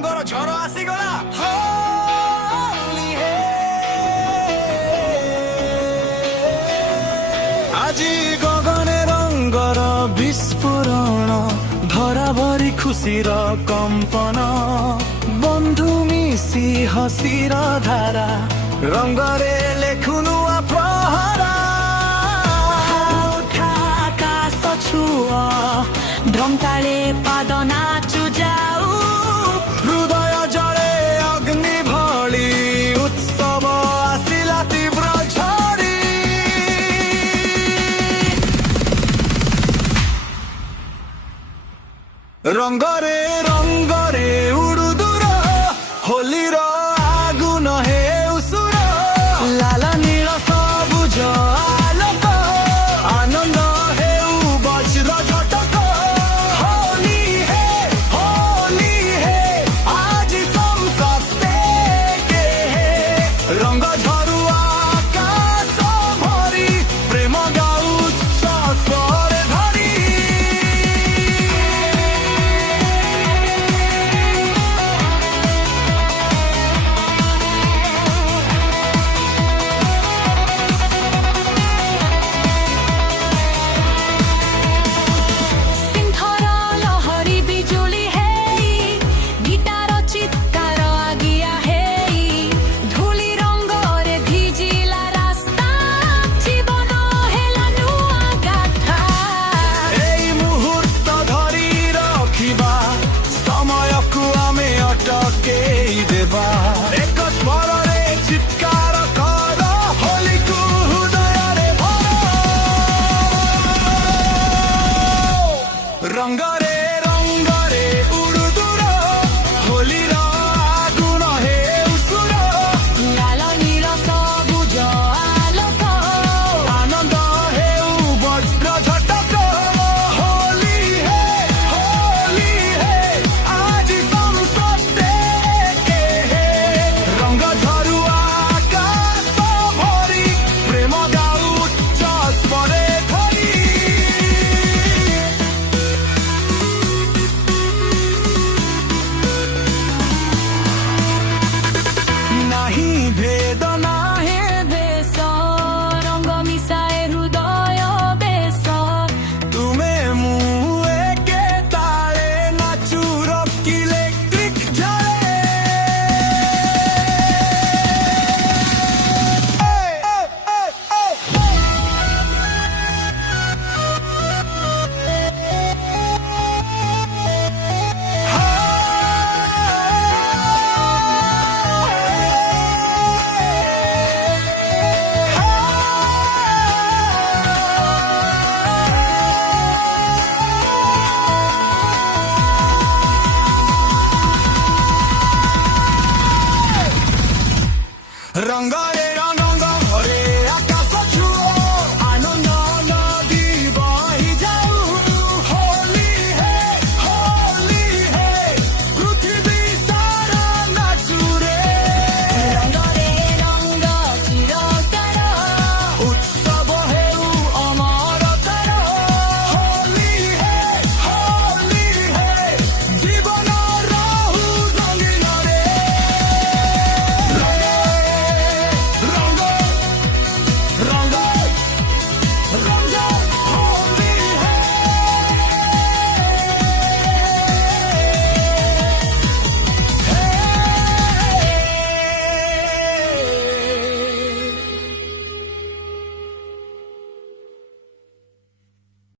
ରଙ୍ଗର ଝର ଆସିଗଲା। ଆଜି ଗଗନେ ରଙ୍ଗର ବିସ୍ଫୋରଣ, ଧରା ଭରି ଖୁସିର କମ୍ପନ, ବନ୍ଧୁ ମିଶି ହସିର ଧାରା, ରଙ୍ଗରେ ଲେଖୁ ନୂଆ ପ୍ରହରା। ଆକାଶ ଛୁଅ ଢଙ୍କାଳେ ପାଦ ନାଚୁ ଯାଉ, ହୃଦୟ ଜଳେ ଅଗ୍ନି ଭଳି ଉତ୍ସବ ଆସିଲା ତୀବ୍ର ଝଡ଼ି। ରଙ୍ଗରେ ରଙ୍ଗରେ ଉଡୁ ଦୂର, ହୋଲିର ଆଗୁନ ହେଉ ସୁର, ଲାଲ ନୀଳ ସବୁଜ ଆଲୋକ, ଆନନ୍ଦ ହେଉ ବଜ୍ର ଝଟକ। ହୋଲି ହେ ଆଜି ସମସ୍ତେ କେ ହେ, ରଙ୍ଗ ଝରୁ ଆକାଶ ଭରି, ପ୍ରେମ ଗାଉଛ ସ୍ୱରେ ଧରି। ସିନ୍ଥର ଲହରୀ ବିଜୁଳି ହେଇ, ଗୀଟାର ଚିତ୍କାର ଆଗିଆ ହେଇ, ଧୂଳି ରଙ୍ଗରେ ଭିଜିଲା ରାସ୍ତା, ଜୀବନ ହେଲା ନୂଆ ଗାଥା। ଏଇ ମୁହୂର୍ତ୍ତ ଧରି ରଖିବା, ସମୟକୁ ଆମେ ଅଟକେଇ ଦେବା, ଏକ ସ୍ୱରରେ ଚିତ୍କାର କର, ହୋଲିକୁ ହୃଦୟରେ ଭର। ରଙ୍ଗରେ